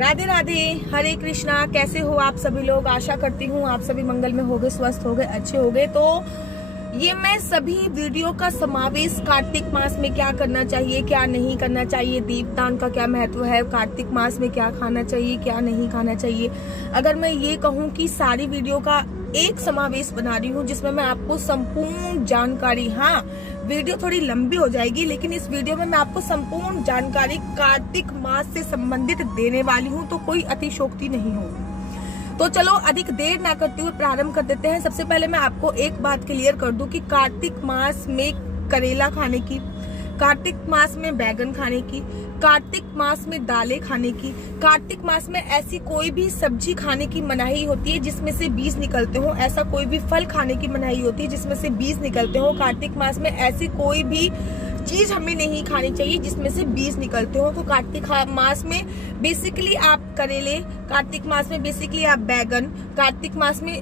राधे राधे, हरे कृष्णा। कैसे हो आप सभी लोग? आशा करती हूँ आप सभी मंगल में होगे, स्वस्थ होगे, अच्छे होगे। तो ये मैं सभी वीडियो का समावेश कार्तिक मास में क्या करना चाहिए, क्या नहीं करना चाहिए, दीपदान का क्या महत्व है, कार्तिक मास में क्या खाना चाहिए, क्या नहीं खाना चाहिए, अगर मैं ये कहूँ कि सारी वीडियो का एक समावेश बना रही हूँ जिसमें मैं आपको संपूर्ण जानकारी, हाँ वीडियो थोड़ी लंबी हो जाएगी लेकिन इस वीडियो में मैं आपको संपूर्ण जानकारी कार्तिक मास से संबंधित देने वाली हूँ, तो कोई अतिशोक्ति नहीं होगी। तो चलो अधिक देर ना करते हुए प्रारंभ कर देते हैं। सबसे पहले मैं आपको एक बात क्लियर कर दूं कि कार्तिक मास में करेला खाने की, कार्तिक मास में बैगन खाने की, कार्तिक मास में दालें खाने की, कार्तिक मास में ऐसी कोई भी सब्जी खाने की मनाही होती है जिसमें से बीज निकलते हो, ऐसा कोई भी फल खाने की मनाही होती है जिसमें से बीज निकलते हो। कार्तिक मास में ऐसी कोई भी चीज हमें नहीं खानी चाहिए जिसमें से बीज निकलते हो। तो कार्तिक मास में बेसिकली आप करेले, कार्तिक मास में बेसिकली आप बैगन, कार्तिक मास में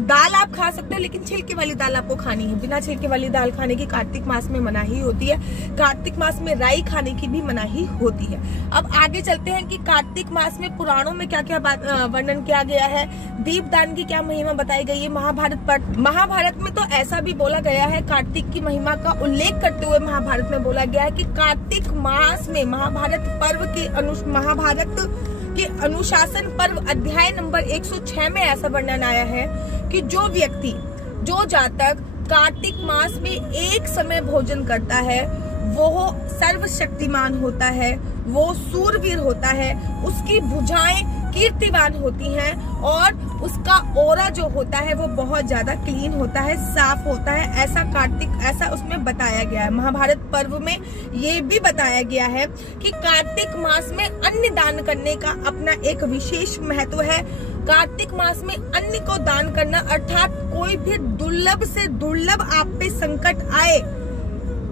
दाल आप खा सकते हो लेकिन छिलके वाली दाल आपको खानी है। बिना छिलके वाली दाल खाने की कार्तिक मास में मनाही होती है। कार्तिक मास में राई खाने की भी मनाही होती है। अब आगे चलते हैं कि कार्तिक मास में पुराणों में क्या क्या वर्णन किया गया है, दीपदान की क्या महिमा बताई गई है। महाभारत में तो ऐसा भी बोला गया है, कार्तिक की महिमा का उल्लेख करते हुए महाभारत में बोला गया है कि कार्तिक मास में महाभारत के अनुशासन पर्व अध्याय नंबर 106 में ऐसा वर्णन आया है कि जो व्यक्ति, जो जातक कार्तिक मास में एक समय भोजन करता है वो सर्वशक्तिमान होता है, वो सूरवीर होता है, उसकी भुजाएं कीर्तिवान होती हैं और उसका ओरा जो होता है वो बहुत ज्यादा क्लीन होता है, साफ होता है। ऐसा उसमें बताया गया है। महाभारत पर्व में ये भी बताया गया है कि कार्तिक मास में अन्न दान करने का अपना एक विशेष महत्व है। कार्तिक मास में अन्न को दान करना अर्थात कोई भी दुर्लभ से दुर्लभ आप पे संकट आए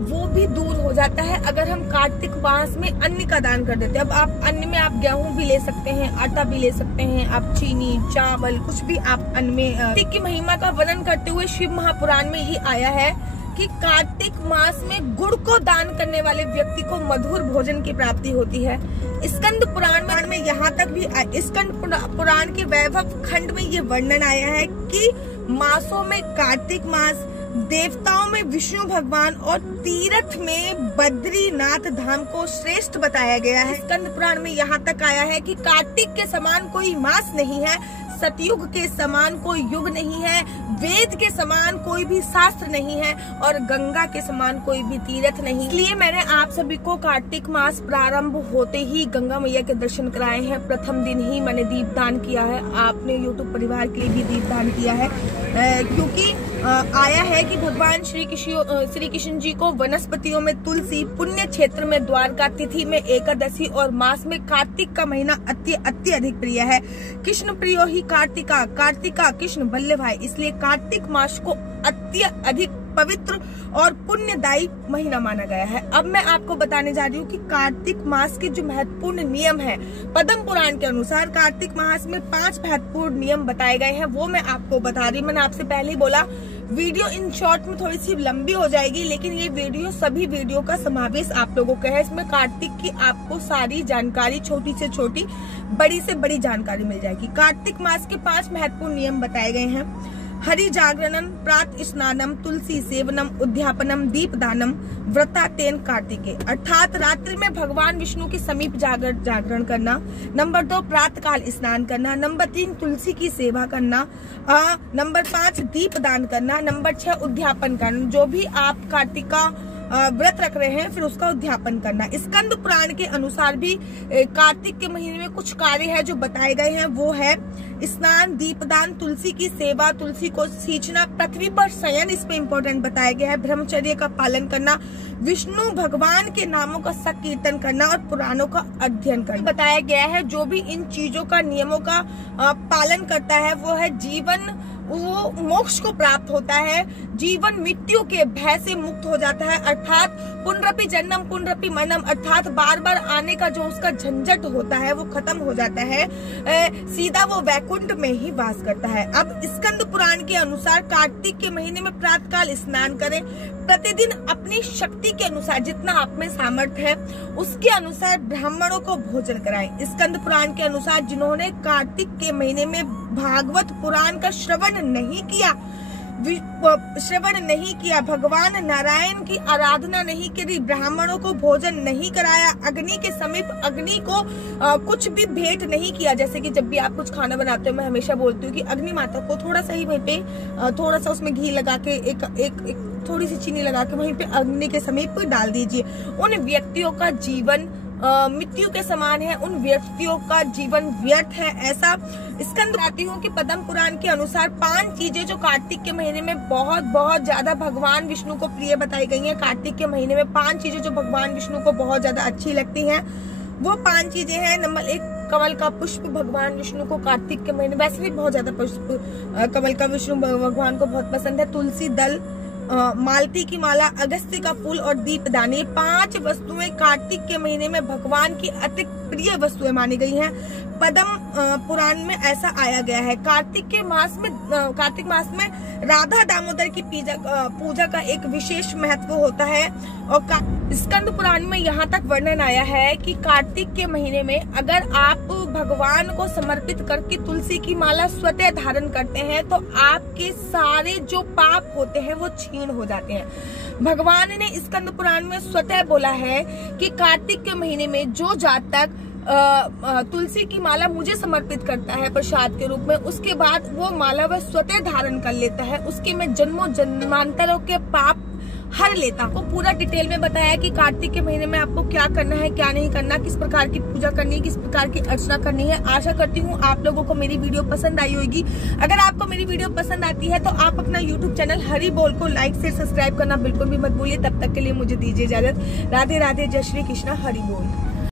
वो भी दूर हो जाता है अगर हम कार्तिक मास में अन्न का दान कर देते हैं। अब आप अन्न में आप गेहूं भी ले सकते हैं, आटा भी ले सकते हैं, आप चीनी, चावल, कुछ भी आप अन्न में। कार्तिक की महिमा का वर्णन करते हुए शिव महापुराण में ये आया है कि कार्तिक मास में गुड़ को दान करने वाले व्यक्ति को मधुर भोजन की प्राप्ति होती है। स्कंद पुराण में यहाँ तक भी, स्कंद पुराण के वैभव खंड में ये वर्णन आया है कि मासों में कार्तिक मास, देवताओं में विष्णु भगवान और तीर्थ में बद्रीनाथ धाम को श्रेष्ठ बताया गया है। स्कंद पुराण में यहाँ तक आया है कि कार्तिक के समान कोई मास नहीं है, सतयुग के समान कोई युग नहीं है, वेद के समान कोई भी शास्त्र नहीं है और गंगा के समान कोई भी तीर्थ नहीं। इसलिए मैंने आप सभी को कार्तिक मास प्रारंभ होते ही गंगा मैया के दर्शन कराए हैं। प्रथम दिन ही मैंने दीपदान किया है, आपने यूट्यूब परिवार के लिए भी दीपदान किया है क्योंकि आया है कि भगवान श्री कृष्ण जी को वनस्पतियों में तुलसी, पुण्य क्षेत्र में द्वारका, तिथि में एकादशी और मास में कार्तिक का महीना अत्यधिक प्रिय है। कृष्ण प्रियो ही कार्तिका, कार्तिका कृष्ण बल्लभाई, इसलिए कार्तिक मास को अत्यधिक पवित्र और पुण्यदायी महीना माना गया है। अब मैं आपको बताने जा रही हूँ कि कार्तिक मास के जो महत्वपूर्ण नियम है, पद्म पुराण के अनुसार कार्तिक मास में 5 महत्वपूर्ण नियम बताए गए हैं, वो मैं आपको बता रही हूँ। मैंने आपसे पहले ही बोला वीडियो इन शॉर्ट में थोड़ी सी लंबी हो जाएगी लेकिन ये वीडियो सभी वीडियो का समावेश आप लोगों का है। इसमें कार्तिक की आपको सारी जानकारी, छोटी से छोटी, बड़ी से बड़ी जानकारी मिल जाएगी। कार्तिक मास के 5 महत्वपूर्ण नियम बताए गए हैं। हरि जागरणम, प्रातः स्नानम, तुलसी सेवनम, उद्यापनम, दीपदानम, व्रतातेन कार्तिके, अर्थात रात्रि में भगवान विष्णु के समीप जागरण करना। नंबर 2 प्रातः काल स्नान करना। नंबर 3 तुलसी की सेवा करना। नंबर 5 दीपदान करना। नंबर 6 उद्यापन करना, जो भी आप कार्तिक का व्रत रख रहे हैं फिर उसका उद्यापन करना। स्कंद पुराण के अनुसार भी कार्तिक के महीने में कुछ कार्य है जो बताए गए हैं, वो है स्नान, दीपदान, तुलसी की सेवा, तुलसी को सींचना, पृथ्वी पर शयन, इसमें इम्पोर्टेंट बताया गया है, ब्रह्मचर्य का पालन करना, विष्णु भगवान के नामों का संकीर्तन करना और पुराणों का अध्ययन करना बताया गया है। जो भी इन चीजों का, नियमों का पालन करता है वो है जीवन वो मोक्ष को प्राप्त होता है, जीवन मृत्यु के भय से मुक्त हो जाता है, अर्थात पुनरपि जन्म पुनरपि मरणम, अर्थात बार बार आने का जो उसका झंझट होता है वो खत्म हो जाता है, सीधा वो वैकुंठ में ही वास करता है। अब स्कंद पुराण के अनुसार कार्तिक के महीने में प्रातःकाल स्नान करें, प्रतिदिन अपनी शक्ति के अनुसार जितना आप में सामर्थ्य है उसके अनुसार ब्राह्मणों को भोजन कराएं। स्कंद पुराण के अनुसार जिन्होंने कार्तिक के महीने में भागवत पुराण का श्रवण नहीं किया, भगवान नारायण की आराधना नहीं करी, ब्राह्मणों को भोजन नहीं कराया, अग्नि के समीप अग्नि को कुछ भी भेंट नहीं किया। जैसे कि जब भी आप कुछ खाना बनाते हो, मैं हमेशा बोलती हूँ कि अग्नि माता को थोड़ा सा ही वहीं पे थोड़ा सा उसमें घी लगा के एक थोड़ी सी चीनी लगा के वहीं पे अग्नि के समीप डाल दीजिए। उन व्यक्तियों का जीवन मृत्यु के समान है, उन व्यक्तियों का जीवन व्यर्थ है। ऐसा स्कंद आती हूँ कि पद्म पुराण के अनुसार 5 चीजें जो कार्तिक के महीने में बहुत बहुत ज्यादा भगवान विष्णु को प्रिय बताई गई हैं। कार्तिक के महीने में 5 चीजें जो भगवान विष्णु को बहुत ज्यादा अच्छी लगती हैं, वो 5 चीजें हैं। नंबर 1, कमल का पुष्प भगवान विष्णु को कार्तिक के महीने वैसे भी बहुत ज्यादा पुष्प कमल का विष्णु भगवान को बहुत पसंद है। तुलसी दल, मालती की माला, अगस्त्य का फूल और दीपदानी, 5 वस्तुएं कार्तिक के महीने में भगवान की अति प्रिय वस्तुएं मानी गई हैं। पद्म पुराण में ऐसा आया गया है। कार्तिक मास में राधा दामोदर की पूजा का एक विशेष महत्व होता है। और स्कंद पुराण में यहाँ तक वर्णन आया है कि कार्तिक के महीने में अगर आप भगवान को समर्पित करके तुलसी की माला स्वतः धारण करते हैं तो आपके सारे जो पाप होते हैं वो क्षीण हो जाते हैं। भगवान ने स्कंद पुराण में स्वतः बोला है कि कार्तिक के महीने में जो जातक तुलसी की माला मुझे समर्पित करता है प्रसाद के रूप में, उसके बाद वो माला वह स्वतः धारण कर लेता है, उसके मैं जन्मों जन्मांतरों के पाप हर लेता हूँ। पूरा डिटेल में बताया कि कार्तिक के महीने में आपको क्या करना है, क्या नहीं करना, किस प्रकार की पूजा करनी है, किस प्रकार की अर्चना करनी है। आशा करती हूँ आप लोगों को मेरी वीडियो पसंद आई होगी। अगर आपको मेरी वीडियो पसंद आती है तो आप अपना YouTube चैनल हरि बोल को लाइक से सब्सक्राइब करना बिल्कुल भी मत भूलिए। तब तक के लिए मुझे दीजिए इजाजत। राधे राधे, जय श्री कृष्णा, हरि बोल।